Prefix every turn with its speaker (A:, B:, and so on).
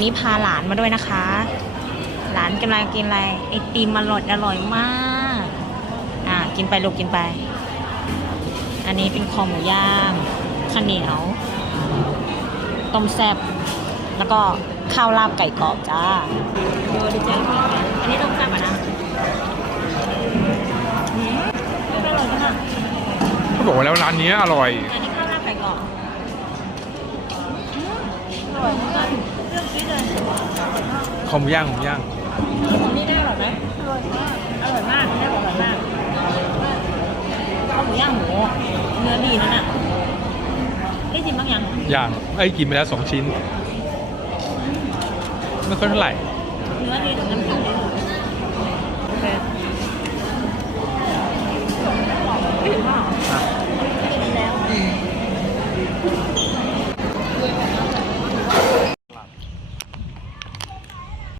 A: นี้พาหลานมาด้วยนะคะ หลานกำลังกินอะไรไอติมอร่อยมากกินไปลูกกินไปอันนี้เป็นคอหมูย่างข้าวเหนียวต้มแซ่บแล้วก็ข้าวราบไก่กรอบจ้าดีใจมากอันนี้ต้มแซ่บอ่ะนะอร่อยมาก
B: เขาบอกว่าแล้วร้านนี้อร่อย
A: อันนี้ข้าวราบไก่กรอบอร่อยมากเรื่องนี้เลย
B: คอหมูย่าง
A: นี่ได้อร่อยไหมอร่อยมากอร่อยมากได้อร่อยมากข้าวหมูย่างหมูเนื้อดีนั่นน่ะได้ชิมบ้างยัง
B: ย่างกินไปแล้ว2 ชิ้นไม่ค่อยเท่าไหร่
A: เนื้อดีแต่น้ำจิ้มดีโอเคไม่ถึงข้าวกินแล้ว